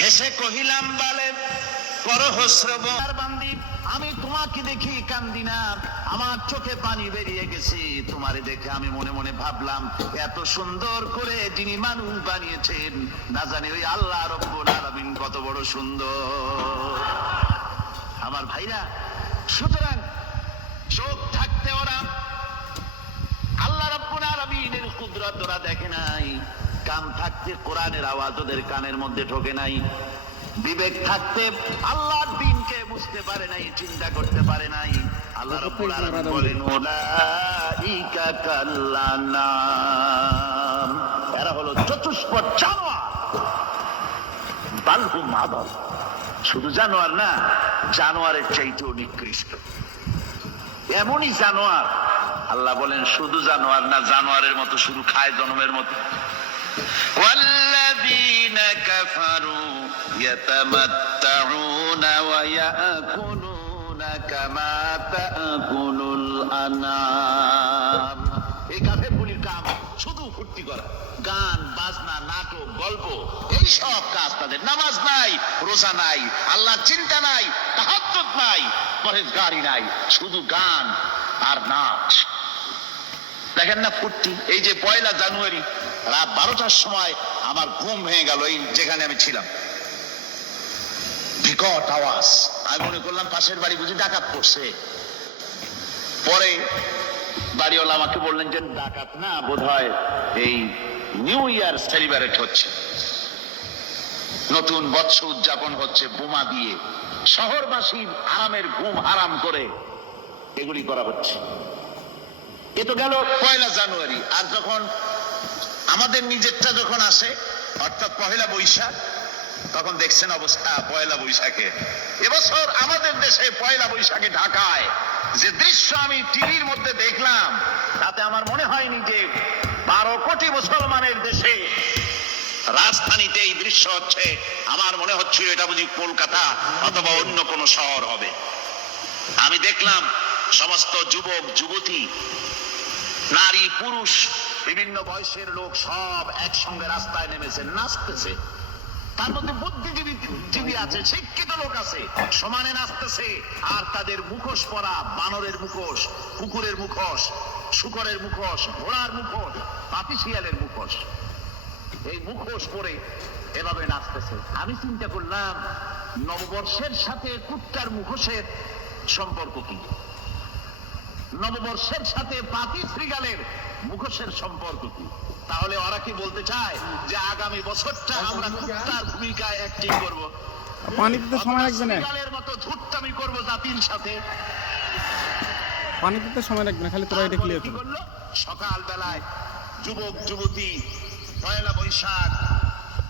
হেসে কহিলাম বলে পরহস্রবর বান্দি, আমি তোমাকে দেখি কান্দি না, আমার চোখে পানি বেরিয়ে গেছে। তোমারে দেখে আমি মনে মনে ভাবলাম, এত সুন্দর করে যিনি মানুষ বানিয়েছেন, না জানি ওই আল্লাহ রব্বুল আলামিন কত বড় সুন্দর। আমার ভাইরা, সুতরাং চোখ থাকতে ওরা আল্লাহ রাব্বুল আলামিনের কুদরত ওরা দেখে নাই, কান থাকতে কোরআনের আওয়াজ ওদের কানের মধ্যে ঢোকে নাই, বিবেক থাকতে আল্লাহর দ্বীনকে বুঝতে পারে নাই, চিন্তা করতে পারে নাই। আল্লাহ রাব্বুল আলামিন বলেন, উলাইকা কাল্লানাম, এরা হলো চতুষ্পদ জানোয়ার, বালহুম আদাল, শুধু জানোয়ার না, জানোয়ারের চাইতেও নিকৃষ্ট। এমনই জানোয়ার, আল্লাহ বলেন শুধু জানোয়ার না, জানোয়ারের মতো শুধু খায় জনমের মতো। ওয়াল্লাযীনা কাফারু ইয়াতামাত্তাউনা ওয়া ইয়াকুলুনা কামা তাকুলুল আনাম। এই কাফেরগুলির কাম শুধু ফুর্তি করা, গান বাজনা, নাটক, গল্প, এই সব কাজ তাদের। নামাজ নাই, রোজা নাই, আল্লাহর চিন্তা নাই, তাহাজ্জুদ নাই, পরহেজগারি নাই, শুধু গান আর নাচ। দেখেন না ফুর্তি। এই যে 1 জানুয়ারি রাত 12টার সময় আমার ঘুম ভেঙে গেল, এই যেখানে আমি ছিলাম, বিকট আওয়াজ। আমি মনে করলাম পাশের বাড়ি বুঝি ডাকাত পড়ছে। পরে বাড়িওয়ালা আমাকে বললেন যে ডাকাত না, বোধহয় এই নিউ ইয়ার সেলিব্রেট হচ্ছে, নতুন বৎসর উদযাপন হচ্ছে, বোমা দিয়ে শহরবাসীর আরামের ঘুম হারাম করে এগুলি করা হচ্ছে। এ তো গেল 1 জানুয়ারি। আর যখন আমাদের নিজেরটা যখন আসে, অর্থাৎ 1 বৈশাখ, তখন দেখছেন অবস্থা 1 বৈশাখে। এবছর আমাদের দেশে 1 বৈশাখে ঢাকায় যে দৃশ্য আমি টিভির মধ্যে দেখলাম, তাতে আমার মনে হয়নি যে 12 কোটি মুসলমানের দেশে রাজধানীতে এই দৃশ্য হচ্ছে। আমার মনে হচ্ছিল এটা বুঝি কলকাতা অথবা অন্য কোনো শহর হবে। আমি দেখলাম সমস্ত যুবক যুবতী, নারী পুরুষ, বিভিন্ন বয়সের লোক সব একসঙ্গে রাস্তায় নেমেছে, নাচতেছে। তার মধ্যে বুদ্ধিজীবী আছে, শিক্ষিত লোক আছে, সমানে নাচতেছে। আর তাদের মুখোশ পরা, বানরের মুখোশ, কুকুরের মুখোশ, শূকরের মুখোশ, ঘোড়ার মুখোশ, পাপী শিয়ালের মুখোশ, এই মুখোশ পরে এভাবে নাচতেছে। আমি চিন্তা করলাম, নববর্ষের সাথে কুত্তার মুখোশের সম্পর্ক কি? নববর্ষের সাথে পাপী শ্রীগালের মুখোশের সম্পর্ক কি? তাহলে ওরা কি বলতে চায় যে আগামী বছরটা আমরা কুত্তার ভূমিকায় অ্যাক্টিং করব, পানি দিতে সময় লাগবে না, শ্রীগালের মতো ধূর্তামি করব জাতির সাথে? পানি দিতে সময় লাগবে না, খালি তোরা দেখলে সকাল বেলায় যুবক যুবতী 1 বৈশাখ